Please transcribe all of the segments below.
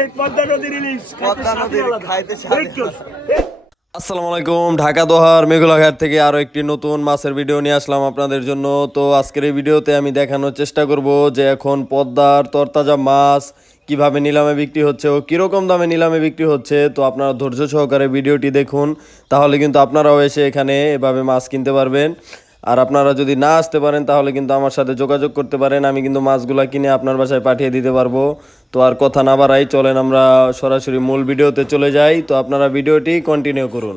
এই পদ্মা নদীর ইলিশ পদ্মা নদীর খাইতে স্বাদই এই চুস, এই আসসালামু আলাইকুম ঢাকা দোহার মেঘলাঘাট থেকে আরও একটি নতুন মাছের ভিডিও নিয়ে আসলাম আপনাদের জন্য। তো আজকের এই ভিডিওতে আমি দেখানোর চেষ্টা করব যে এখন পদ্মার তরতাজা মাছ কীভাবে নিলামে বিক্রি হচ্ছে ও কীরকম দামে নিলামে বিক্রি হচ্ছে। তো আপনারা ধৈর্য সহকারে ভিডিওটি দেখুন তাহলে কিন্তু আপনারাও এসে এখানে এভাবে মাছ কিনতে পারবেন। আর আপনারা যদি না আসতে পারেন, তাহলে কিন্তু আমার সাথে যোগাযোগ করতে পারেন। আমি কিন্তু মাছগুলা কিনে আপনার বাসায় পাঠিয়ে দিতে পারব। তো আর কথা না বাড়াই, চলেন আমরা সরাসরি মূল ভিডিওতে চলে যাই। তো আপনারা ভিডিওটি কন্টিনিউ করুন।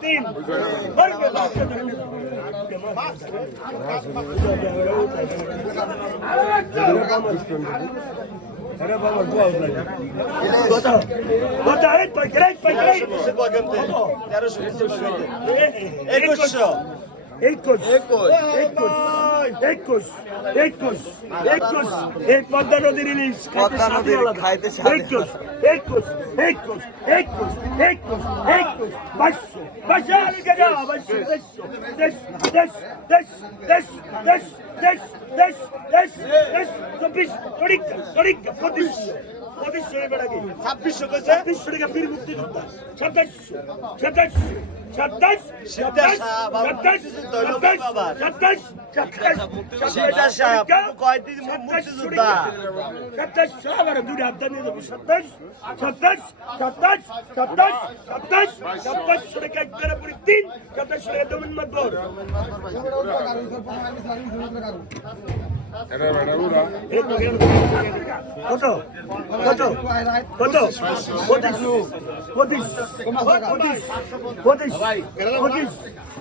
তিন, Era bom, bom. Bota, bota aí, pai, grande, pai, grande. Você ganhar. Era o seu. É, é, é, é, é, é, é, é, é, é, é, é, é, é, é, একুশ, একুশ, একুশ। এই পদ্মা নদীর ইলিশ পদ্মা নদীর। খাইতে একুশ, একুশ, একুশ, একুশ, একুশ, একুশ, যাও? বাইশশো, দেড়শো, দেড়শো, দেড়শো, দেড়শো, দেড়শো, দেড়শো, দেড়শো, দেড়শো, দেড়শো, দেড়শো, চব্বিশ, পঁচিশশো, পঁচিশশো এবার ছাব্বিশশো টাকা বীর মুক্তিযোদ্ধা। সাতাশশো, সাতাশশো, Çatlaş! Çatlaş! Çatlaş! Çatlaş! Çatlaş! Çatlaş! Bu kaydı mutsuzum da. Çatlaş! Sağa var dur yaptan ne bu? Çatlaş! Çatlaş! Çatlaş! Çatlaş! Çatlaş! Çatlaş! Şuraya kadar bu din. Çatlaş şuraya dönme dur. পঁচিশ পঁচিশ পঁচিশ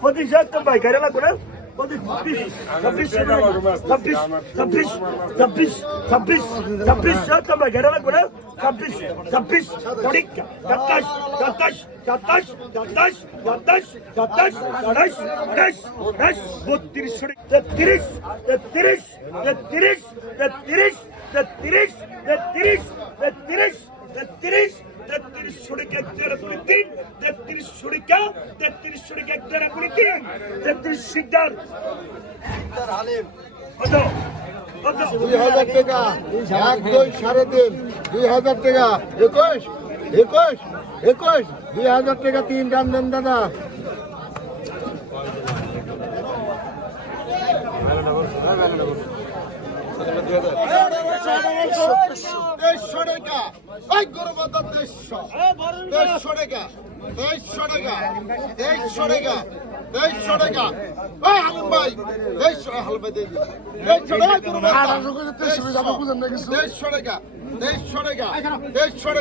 পঁচিশ ভাই কেরালা কোথায় বত্রিশ তেত্রিশ তেত্রিশ তেত্রিশ তেত্রিশ তেত্রিশ তেত্রিশ তেত্রিশ তেত্রিশ তেত্রিশ শরিকা এক দ্বারা কুড়ি তিন, তেত্রিশ শরিকা তেত্রিশ শরিকা এক দ্বারা কুড়ি তিন, তেত্রিশ শিকদার কত? দুই হাজার টাকা, এক, দুই, সাড়ে তিন, দুই হাজার টাকা, একুশ একুশ একুশ, দুই হাজার টাকা, তিন দাম দেন দাদা। দেশ টাকা ওই গরুবাদা তেইশশো তেইশশো টাকা তেইশশো টাকা তেইশশো টাকা তেইশশো টাকা ওই হালুম ভাই তেইশশো হালুম ভাই তেইশশো টাকা গরুবাদা তেইশশো টাকা তেইশশো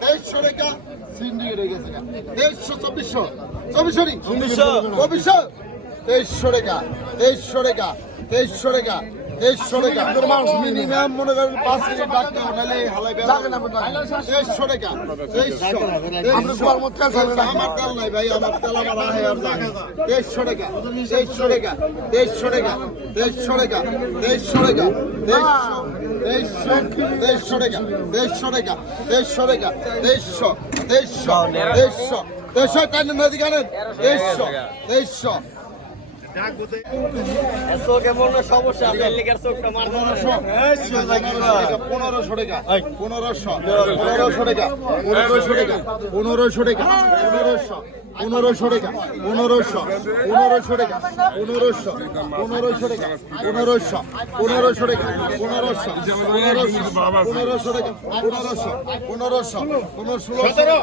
দেড়শো টাকা সিন্ডিকেট হয়ে গেছে দেড়শো চব্বিশশো চব্বিশশো চব্বিশশো তেইশশো টাকা তেইশশো টাকা তেইশশো টাকা তেইশশো টাকা মিনিমাম মনে করেন পাঁচ মিনিট ডাকতে হবে তেইশশো টাকা তেইশশো আমার তেল নাই ভাই আমার তেল আমার তেইশশো টাকা তেইশশো টাকা তেইশশো টাকা তেইশশো টাকা তেইশশো টাকা তেইশশো তেইশশো টাকা তেইশশো টাকা তেইশশো টাকা তেইশশো তেইশশো তেইশশো তেইশশো টাইম নদী গানের তেইশশো তেইশশো পনেরোশো। টাকা। পনেরোশো। পনেরোশো টাকা। পনেরোশো টাকা। পনেরোশো টাকা। পনেরোশো পনেরোশো টাকা পনেরোশো পনেরোশো টাকা পনেরোশো পনেরোশো টাকা পনেরোশো পনেরোশো টাকা পনেরোশো পনেরোশো পনেরোশো টাকা পনেরোশো পনেরোশো পনেরো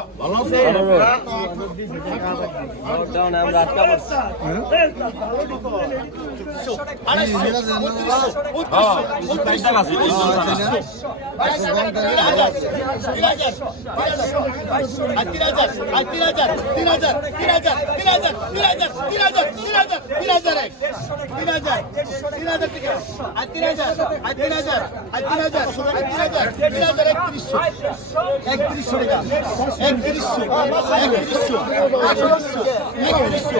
ষোলো একত্রিশশো টাকা একত্রিশশো একত্রিশশো একত্রিশশো একত্রিশশো একত্রিশশো একত্রিশশো একত্রিশশো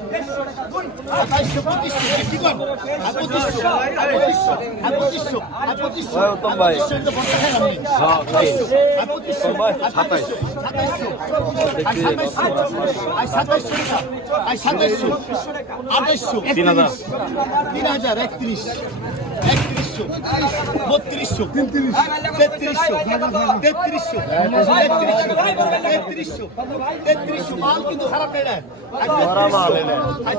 উত্তম ভাই তিন হাজার একত্রিশ একত্রিশ একত্রিশশো বত্রিশশো তেত্রিশশো তেত্রিশশো তেত্রিশশো তেত্রিশশো মাল কিন্তু খারাপ নেই না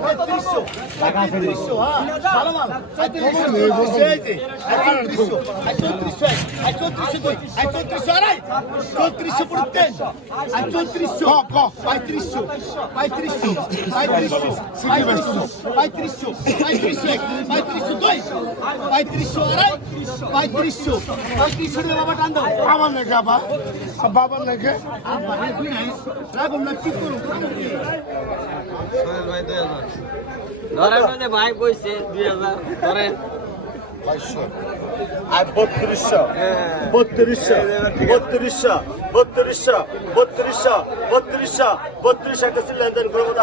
তেত্রিশশো তেত্রিশশো হ্যাঁ ভালো মাল চৌত্রিশশো চৌত্রিশশো চৌত্রিশশো দুই চৌত্রিশশো আড়াই চৌত্রিশশো পড়তেন আর চৌত্রিশশো পঁয়ত্রিশশো পঁয়ত্রিশশো পঁয়ত্রিশশো পঁয়ত্রিশশো পঁয়ত্রিশশো পঁয়ত্রিশশো এক পঁয়ত্রিশশো দুই পঁয়ত্রিশশো আড়াই পঁয়ত্রিশশো পঁয়ত্রিশশো টাকা বাবা টান দাও আমার লেখা বাবা বাবার লেখে রাখুন না কি করুন ধরেন ভাই কইছে দুই হাজার। ধরেন আর বত্রিশশো। বত্রিশশো বত্রিশশো বত্রিশশো বত্রিশশো বত্রিশশো বত্রিশ একটা ছিল লেনদেন করে মতো!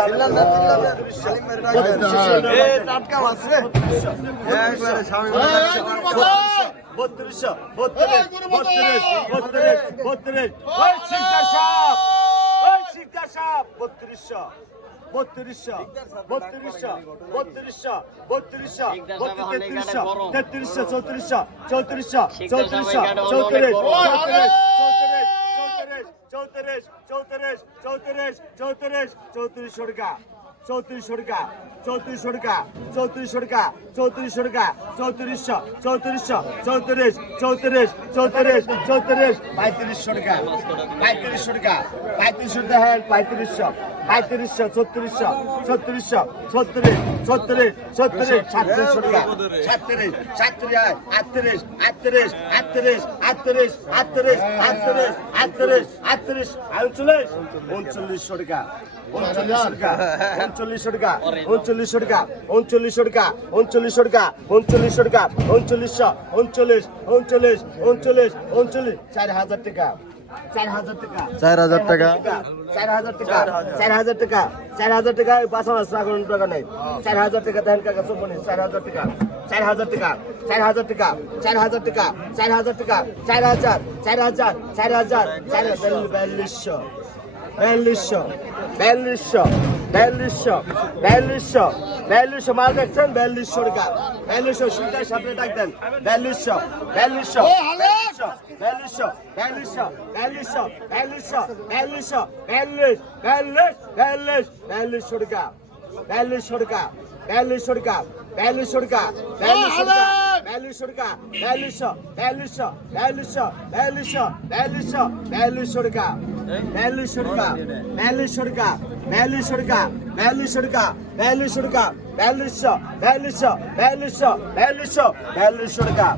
বত্রিশশো বত্রিশ বত্রিশ বত্রিশ বত্রিশ। বত্রিশশো। বত্রিশশো বত্রিশশো বত্রিশশো বত্রিশশো তেত্রিশশো তেত্রিশশো, চৌত্রিশশো চৌত্রিশশো চৌত্রিশশো, চৌত্রিশ চৌত্রিশ চৌত্রিশ চৌত্রিশ চৌত্রিশ চৌত্রিশ টাকা চৌত্রিশ টাকা চৌত্রিশ টাকা চৌত্রিশ টাকা চৌত্রিশ টাকা চৌত্রিশশো চৌত্রিশশো, চৌত্রিশ চৌত্রিশ চৌত্রিশ চৌত্রিশ পঁয়ত্রিশশো টাকা পঁয়ত্রিশশো টাকা পঁয়ত্রিশশো টাকা পঁয়ত্রিশশো পঁয়ত্রিশশো ছত্রিশশো ছত্রিশশো ছত্রিশ ছত্রিশ ছত্রিশ সাতত্রিশশো চার হাজার টাকা। চার হাজার টাকা চার হাজার টাকা চার হাজার টাকা চার হাজার টাকা চার হাজার টাকা পাঁচ হাজার টাকা টাকা নেই চার হাজার টাকা দেন কাকা চোখ নেই চার হাজার টাকা চার হাজার টাকা চার হাজার টাকা চার হাজার টাকা চার হাজার টাকা চার হাজার চার হাজার চার হাজার চার হাজার বিয়াল্লিশশো বিয়াল্লিশশো বিয়াল্লিশশো বিয়াল্লিশশো বিয়াল্লিশশো বিয়াল্লিশশো মাল দেখছেন বিয়াল্লিশশো টাকা বিয়াল্লিশশো সুইটার সামনে ডাকতেন বিয়াল্লিশশো বিয়াল্লিশশো বিয়াল্লিশশো বিয়াল্লিশশো বিয়াল্লিশশো বিয়াল্লিশশো বিয়াল্লিশশো বিয়াল্লিশ বিয়াল্লিশ বিয়াল্লিশ বিয়াল্লিশশো টাকা বিয়াল্লিশশো টাকা বিয়াল্লিশশো টাকা বিয়াল্লিশশো টাকা বিয়াল্লিশশো টাকা বিয়াল্লিশশো টাকা বিয়াল্লিশশো বিয়াল্লিশশো বিয়াল্লিশশো বিয়াল্লিশশো বিয়াল্লিশশো টাকা ভ্যালু সরকা ভ্যালু সরকা ভ্যালু সরকা ভ্যালু সরকা value সরকা values values values values value সরকা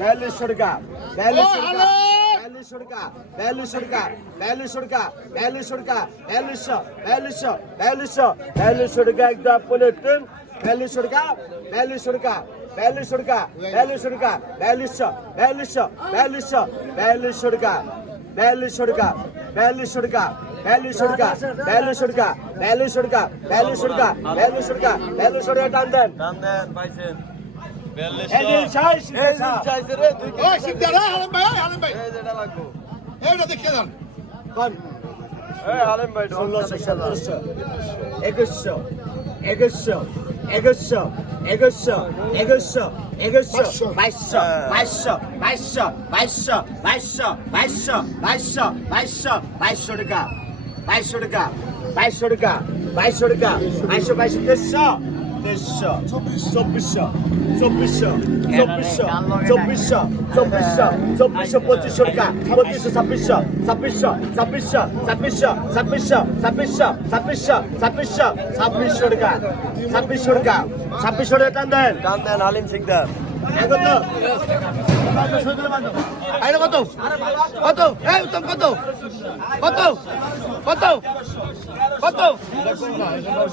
value সরকা ভ্যালু সরকা ভ্যালু সরকা ভ্যালু সরকা ভ্যালু সরকা ভ্যালু সরকা ভ্যালুস ভ্যালুস ভ্যালুস ভ্যালু সরকা একদম পলিটিন ভ্যালু সরকা ভ্যালু সরকা ভ্যালু সরকা value সরকা values values values value value should గా వాల్యూ షుడ్ గా వాల్యూ షుడ్ గా వాల్యూ షుడ్ గా వాల్యూ షుడ్ గా వాల్యూ షుడ్ గా వాల్యూ షుడ్ గా టాందన్ టాందన్ బైసన్ Belli şu. Elin çay şimdi. Elin çay şimdi. O şimdi lan Halim Bey, Halim Bey. Evde de kenar. Kan. Hey Halim Bey. Sonrası şanlısı. Egüsü. Egüsü. একুশশো একুশশো একুশশো একুশশো বাইশশো বাইশশো বাইশশো বাইশশো বাইশশো বাইশশো বাইশশো বাইশশো বাইশশো টাকা বাইশশো টাকা বাইশশো টাকা বাইশশো টাকা বাইশশো বাইশশো দেড়শো দেড়শো চব্বিশশো। চব্বিশশো। চব্বিশশো। চব্বিশশো। চব্বিশশো। চব্বিশশো। পঁচিশশো টাকা। পঁচিশশো ছাব্বিশশো। ছাব্বিশশো ছাব্বিশশো ছাব্বিশশো ছাব্বিশশো ছাব্বিশশো ছাব্বিশশো ছাব্বিশশো ছাব্বিশশো টাকা। ছাব্বিশশো টাকা। ছাব্বিশশো টাকা টান দেন। টান দেন আলিম শিকদার। আইনা কত? কত? এই উত্তম কত? কত? কত? কত?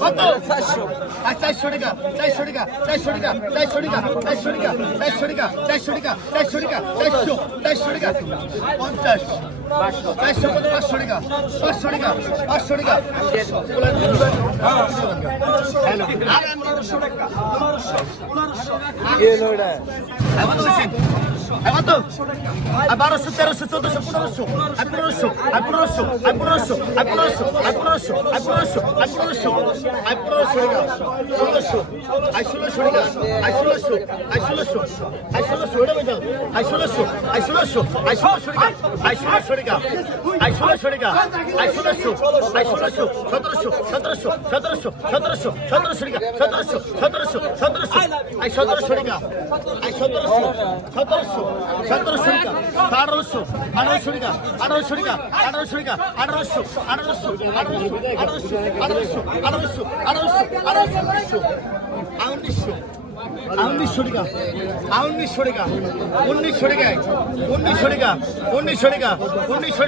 কত? চারশো আর চারশো টাকা চারশো টাকা চারশো টাকা চারশো টাকা চারশো টাকা চারশো টাকা চারশো টাকা চারশো টাকা চারশো চারশো টাকা পঞ্চাশ চারশো কত? পাঁচশো টাকা পাঁচশো টাকা পাঁচশো টাকা। হ্যালো। এমন তো আর বারোশো, তেরোশো, চোদ্দশো, পনেরোশো, আর পনেরোশো আর পনেরোশো আর পনেরোশো আর পনেরোশো আর পনেরোশো আর পনেরোশো আর পনেরোশো আর পনেরোশো ষোলোশো আর ষোলোশো আর ষোলোশো আর ষোলোশো আর ষোলোশো ওটা বেজাল আর ষোলোশো আর ষোলোশো আর ষোলোশো আর ষোলোশো টাকা, আর ষোলোশো টাকা, আর ষোলোশো আর ষোলোশো, সতেরোশো সতেরোশো সতেরোশো সতেরোশো সতেরোশো টাকা, সতেরোশো সতেরোশো সতেরোশো, আর সতেরোশো টাকা, আর সতেরোশো সতেরোশো সতেরোশো টাকা আঠারোশো আঠারোশো টাকা আঠারোশো টাকা আঠারোশো টাকা আঠারোশো আঠারোশো আঠারোশো আঠারোশো আঠারোশো আঠারোশো আঠারোশো আঠারোশো উনিশশো উনিশশো টাকা উনিশশো টাকা উনিশশো টাকা উনিশশো টাকা উনিশশো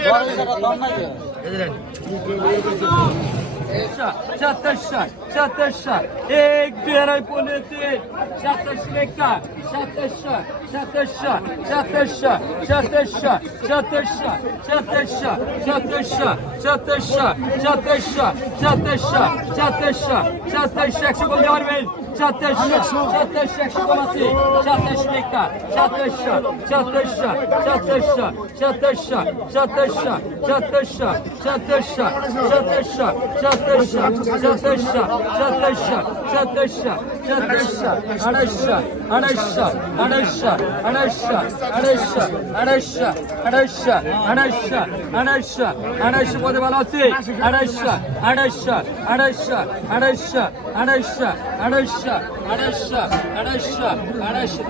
সাতাশশো সাতাশশো এক দুই আড়াই পনেরো তিন সাতাশশো একটা সাতাশশো সাতাশশো সাতাশশো সাতাশশো সাতাশশো সাতাশশো সাতাশশো সাতাশশো সাতাশশো সাতাশশো সাতাশশো সাতাশশো একশো বলতে পারবেন? সাতাশশো সাতাশশো একশো কমাতে সাতাশশো একটা সাতাশশো সাতাশশো সাতাশশো সাতাশশো সাতাশশো সাতাশশো সাতাশশো সাতাশশো সাতাশশো সাতাশশো সাতাশশো সাতাশশো সাতাশশো আড়াইশো আড়াইশো আড়াইশো আড়াইশো আড়াইশো আড়াইশো আড়াইশো আড়াইশো আড়াইশো আড়াইশো পদে ভালো আছে আড়াইশো আড়াইশো আড়াইশো আড়াইশো আড়াইশো আড়াইশো আড়াইশো।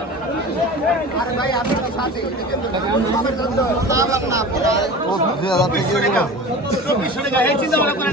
চব্বিশশো টাকা। চিন্তা ভাবনা করেন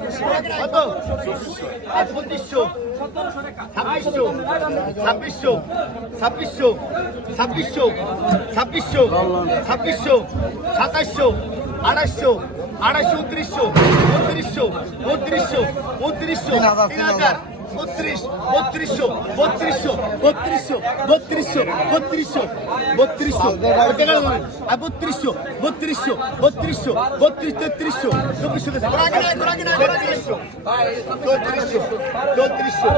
কত? পঁচিশশো ছাব্বিশশো ছাব্বিশশো ছাব্বিশশো ছাব্বিশশো ছাব্বিশশো ছাব্বিশশো সাতাশশো আড়াইশো আড়াইশো উনত্রিশশো উনত্রিশশো উনত্রিশশো উনত্রিশশো তিন হাজার। বত্রিশ বত্রিশশো বত্রিশশো বত্রিশশো বত্রিশশো বত্রিশশো বত্রিশশো। আর বত্রিশশো বত্রিশশো বত্রিশশো বত্রিশ তেত্রিশশো চব্বিশশো চৌত্রিশশো চৌত্রিশশো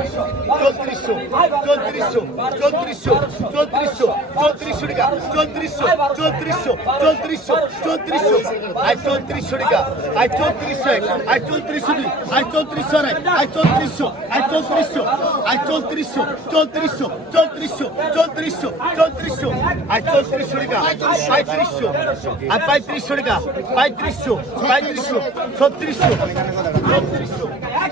চৌত্রিশশো চৌত্রিশশো চৌত্রিশশো চৌত্রিশশো চৌত্রিশশো টাকা চৌত্রিশশো চৌত্রিশশো চৌত্রিশশো চৌত্রিশশো আয় চৌত্রিশশো টাকা আয় চৌত্রিশশো এক আয় চৌত্রিশশো দুই আয় চৌত্রিশশো এক আয় চৌত্রিশশো আয় চৌত্রিশশো আয় চৌত্রিশশো চৌত্রিশশো চৌত্রিশশো চৌত্রিশশো চৌত্রিশশো আয় চৌত্রিশশো টাকা, পঁয়ত্রিশশো আর পঁয়ত্রিশশো টাকা, পঁয়ত্রিশশো পঁয়ত্রিশশো, ছত্রিশশো ছত্রিশশো।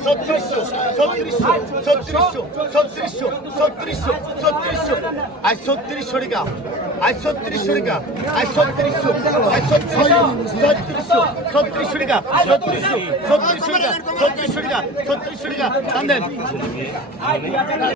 ছত্রিশশো ছত্রিশশো ছত্রিশশো ছত্রিশশো ছত্রিশশো ছত্রিশশো। আজ ছত্রিশশো টাকা। আজ ছত্রিশশো টাকা। আজ ছত্রিশশো। আজ ছত্রিশশো। ছত্রিশশো। ছত্রিশশো টাকা। ছত্রিশশো। ছত্রিশশো টাকা। ছত্রিশশো টাকা। ছত্রিশশো টাকা। দেন।